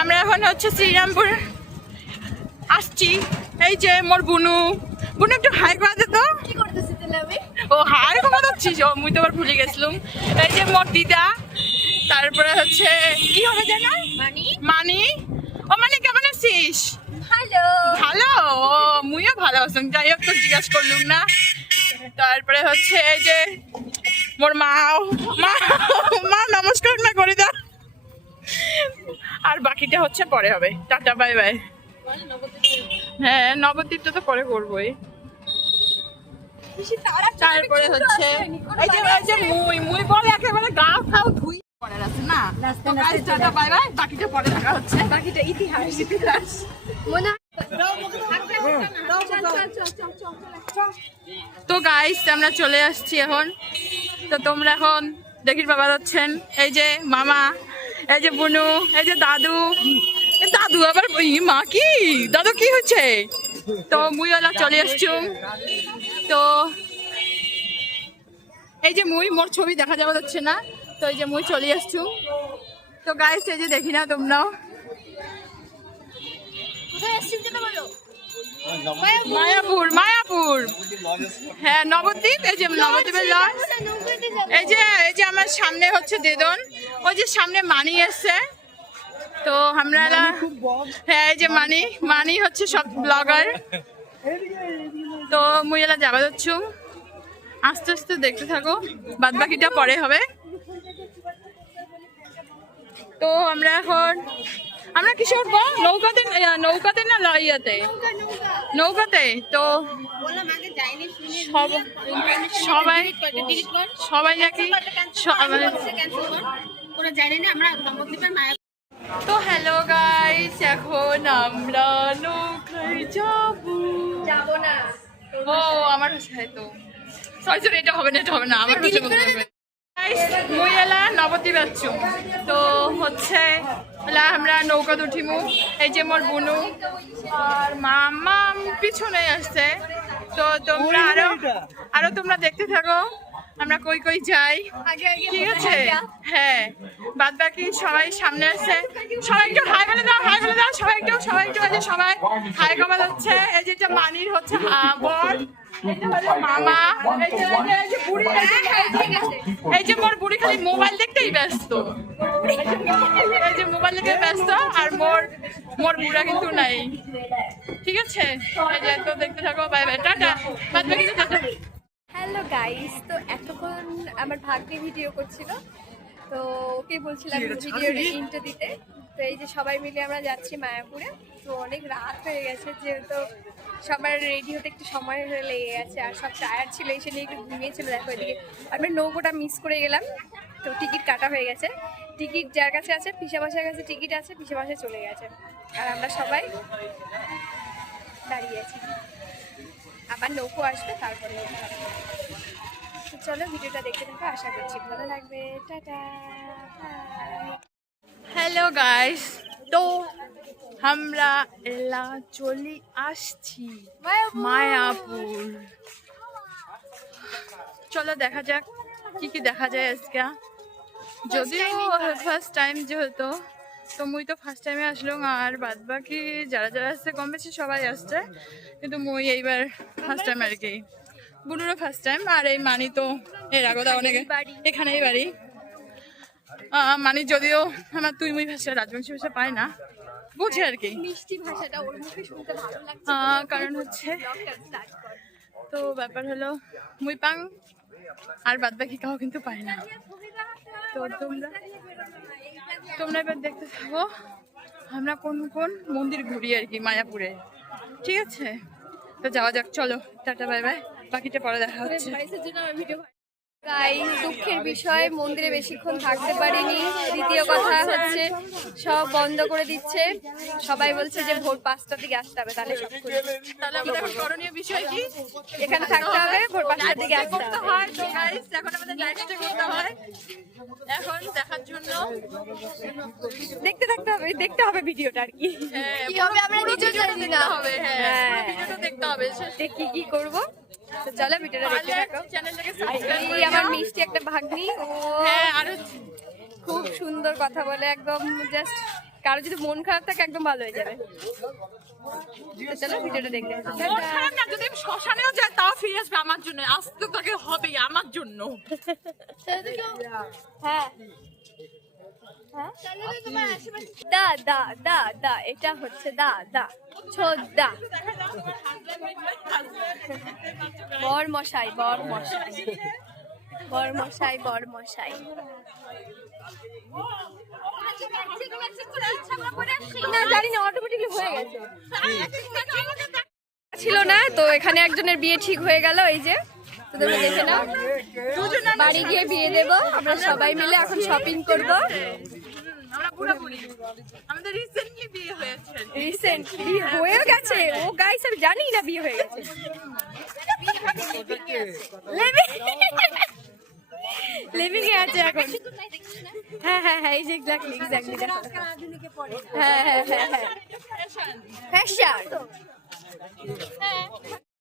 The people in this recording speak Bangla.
আমরা এখন হচ্ছে শ্রীরামপুর আসছি। এই যে মোর বুনু। বুনু একটু হাই করা দে তো ও হাই করা যাচ্ছিস ও মুই তো আবার ভুলে গেছিলাম। এই যে মোর দিদা তারপরে হচ্ছে কি হবে জানা? মানি? মানি। ও মানে কেমন আছিস? হ্যালো ভালো? ও মুইও ভালো আছি। যাই হোক তো জিজ্ঞাসা করলুম না। তারপরে হচ্ছে এই যে মোর মা মা মা নমস্কার না করে দাও আর বাকিটা হচ্ছে পরে হবে। Tata bye bye. হ্যাঁ নবদ্বীপটা তো পরে করবোই। তারপরে হচ্ছে। এই যে এই যে মুই মুই বলে একেবারে গা খাও ধুই পরে আছে না? তো guys, টাটা বাই বাই। বাকিটা পরে দেখা হচ্ছে। বাকিটা ইতিহাস। ইতিহাস মনে তো গাইস আমরা চলে আসছি এখন। তো তোমরা এখন দেখির বাবা যাচ্ছেন এই যে মামা। এই যে বুনু, এই যে দাদু। দাদু আবার মা কি? দাদু কি হচ্ছে? তো মুই ওলা চলে আসছুম তো এই যে মুই, মোর ছবি দেখা যাওয়া যাচ্ছে না। তো এই যে মুই চলে আসছু। তো গাইস এই যে দেখি না তোমরাও। কোথায় বলো? মায়াপুর মায়াপুর। হ্যাঁ নবদ্বীপ এই যে নবদ্বীপের লজ এই যে এই যে আমার সামনে হচ্ছে দেদন। ওই যে সামনে মানি এসছে। তো আমরা হ্যাঁ এই যে মানি। মানি হচ্ছে সব ব্লগার। তো মুই এলা যাবা যাচ্ছু। আস্তে আস্তে দেখতে থাকো। বাদ বাকিটা পরে হবে। তো আমরা এখন আমরা কিসে উঠবো নৌকাতে নৌকাতে না লইয়াতে? নৌকাতে তো সবাই সবাই নাকি তো হ্যালো গাইস এখন আমরা নৌকায় যাব। যাব না। ও আমার ভাষায় তো। সরি সরি এটা হবে না এটা হবে না আমার গাইস মুই এলা নবদ্বীপ আছো তো হচ্ছে এলা আমরা নৌকাতে উঠিমু এই যে মোর বুনু আর মামা পিছনে আসছে। তো তোমরা আরও আরও তোমরা দেখতে থাকো। আমরা কই কই যাই। আগে আগে ঠিক আছে হ্যাঁ। বাদ বাকি সবাই সামনে আছে সবাই একটু হাই বলে দাও হাই বলে দাও। সবাই একটু সবাই একটু এই যে সবাই। হাই কমা হচ্ছে। এই যে মানির হচ্ছে বর। মামা। এই যে এই এই যে বুড়ি এই যে- মোর বুড়ি খালি মোবাইল দেখতেই ব্যস্ত। এই যে- মোবাইল দেখতে ব্যস্ত আর মোর মোর বুড়া কিন্তু নাই। ঠিক আছে? এই যে তো দেখতে থাকো বাই বাই টাটা। বাদ বাকি টাটা। হ্যালো গাইস তো এতক্ষণ আমার ভাগ্নে ভিডিও করছিল। তো ওকে বলছিলাম ভিডিওর ইন্টো দিতে। তো এই যে সবাই মিলে আমরা যাচ্ছি মায়াপুরে। তো অনেক রাত হয়ে গেছে, যেহেতু সবার রেডি হতে একটু সময় হয়ে লেগে গেছে আর সব টায়ার ছিল এসে নিয়ে একটু ঘুমিয়েছিল। দেখো এদিকে আমরা নৌকোটা মিস করে গেলাম, তো টিকিট কাটা হয়ে গেছে। টিকিট যার কাছে আছে, পিসা বাসার কাছে টিকিট আছে, পিসা বাসায় চলে গেছে। আর আমরা সবাই দাঁড়িয়ে আছি। আবার নৌকো আসবে, তারপরে চলো, ভিডিওটা দেখতে থাকো, আশা করছি ভালো লাগবে। টাটা হ্যালো গাইস তো আমরা এলা চলে আসছি। মায়াপুর চলো দেখা যাক কি কি দেখা যায় আজকে। যদিও ফার্স্ট টাইম যেহেতু তো মুই তো ফার্স্ট টাইমে আসলাম আর বাদ বাকি যারা যারা আসছে কম বেশি সবাই আসছে। কিন্তু মুই এইবার ফার্স্ট টাইম আর কি। বুনুরও ফার্স্ট টাইম আর এই মানি তো এর আগদা অনেকে এখানেই বাড়ি। মানে যদিও আমার তুই মুই ভাষা রাজবংশী ভাষা পায় না বুঝে আর কি। মিষ্টি ভাষাটা ওর মুখে শুনতে ভালো লাগছে। কারণ হচ্ছে তো ব্যাপার হলো মুই পাং আর বাদ বাকি কাউ কিন্তু পায় না। তো তোমরা তোমরা এবার দেখতে থাকো আমরা কোন কোন মন্দির ঘুরি আর কি মায়াপুরে। ঠিক আছে? তো যাওয়া যাক চলো টাটা বাই বাই। বাকিটা পরে দেখা হচ্ছে। গাইস দুঃখের বিষয় মন্দিরে বেশিক্ষণ থাকতে পারিনি। দ্বিতীয় কথা হচ্ছে সব বন্ধ করে দিচ্ছে। সবাই বলছে যে ভোর পাঁচটার দিকে আসতে হবে তাহলে সব খুলবে। তাহলে আমাদের এখন করণীয় বিষয় কি? এখানে থাকতে হবে ভোর পাঁচটার দিকে আসতে হবে। হয় তো গাইস এখন আমাদের নাইট করতে হয়। এখন দেখার জন্য। দেখতে থাকতে হবে দেখতে হবে ভিডিওটা আর কি। হ্যাঁ, কি হবে আমরা নিজেও জানি দেখতে না। হবে হ্যাঁ হ্যাঁ। ভিডিওটা দেখতে হবে। কি কি করব। তো চলো ভিডিওটা দেখতে থাকো। চ্যানেলটাকে সাবস্ক্রাইব এই আমার মিষ্টি একটা ভাগ্নি ও হ্যাঁ আরও খুব সুন্দর কথা বলে একদম জাস্ট কারও যদি মন খারাপ থাকে একদম ভালো হয়ে যাবে। চলো ভিডিওটা দেখতে যদি শ্মশানেও যাই তাও ফিরে আসবে আমার জন্য। আসতে তাকে হবেই আমার জন্য। হ্যাঁ। হ্যাঁ? দা দা দা দা এটা হচ্ছে দা দা ছোদ্দা বর মশাই বর মশাই বর মশাই বর মশাই ছিল না, তো এখানে একজনের বিয়ে ঠিক হয়ে গেল, এই যে। তো তোমরা দেখে নাও। বাড়ি গিয়ে বিয়ে দেবো, আমরা সবাই মিলে এখন শপিং করব। আমরা পুরোপুরি। আমাদের রিসেন্টলি বিয়ে হয়েছে। রিসেন্টলি হয়ে গেছে? ও গাইস আমি জানি না বিয়ে হয়ে গেছে। লিভিং এ আছে এখন। হ্যাঁ হ্যাঁ হ্যাঁ এই যে এক্স্যাক্টলি এক্স্যাক্টলি হ্যাঁ হ্যাঁ হ্যাঁ হ্যাঁ। ফ্যাশন